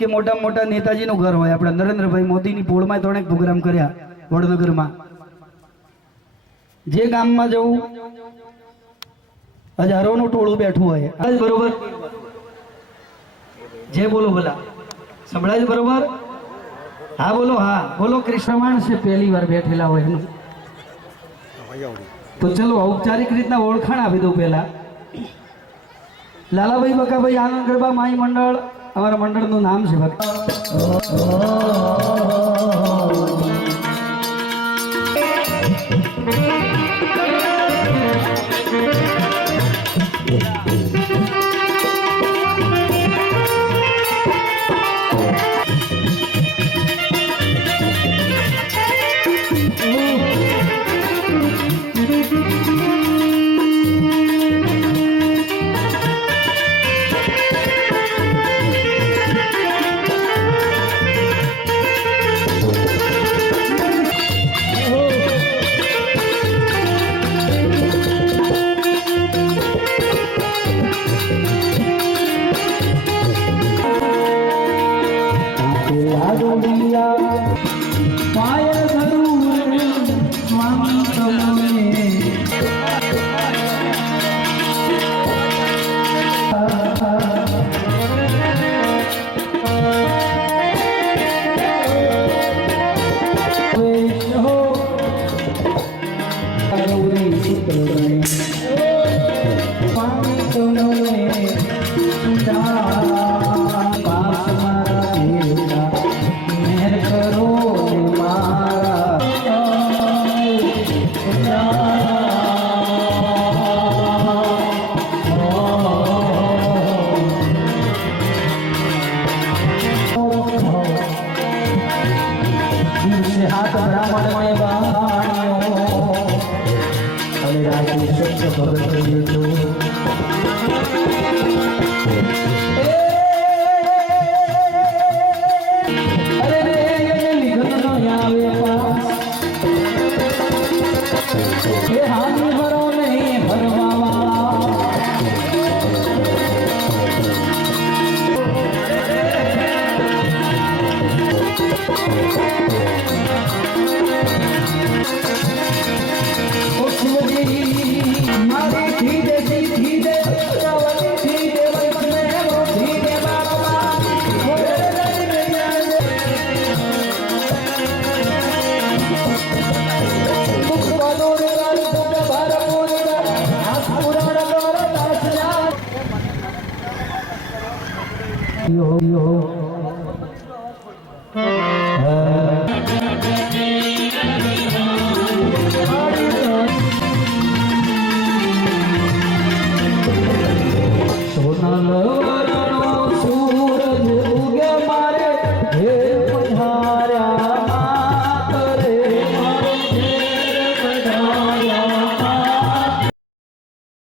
કે મોટા મોટા નેતાજીનું ઘર હોય. આપણે નરેન્દ્રભાઈ મોદીની પોળમાં ત્રણેક પ્રોગ્રામ કર્યા વડનગરમાં. જે ગામમાં જવું હજારોનું ટોળું બેઠું હોય. આ જ બરોબર જે બોલો ભલા સંભળાય છે બરોબર? હા બોલો, હા બોલો. કૃષ્ણમાન છે પહેલી વાર બેઠેલા હોય એનું. તો ચલો ઔપચારિક રીતના ઓળખાણ આપી દઉં. પહેલા લાલાભાઈ બકાભાઈ આનંદ ગરબા માઈ મંડળ, અમારા મંડળનું નામ છે. સોના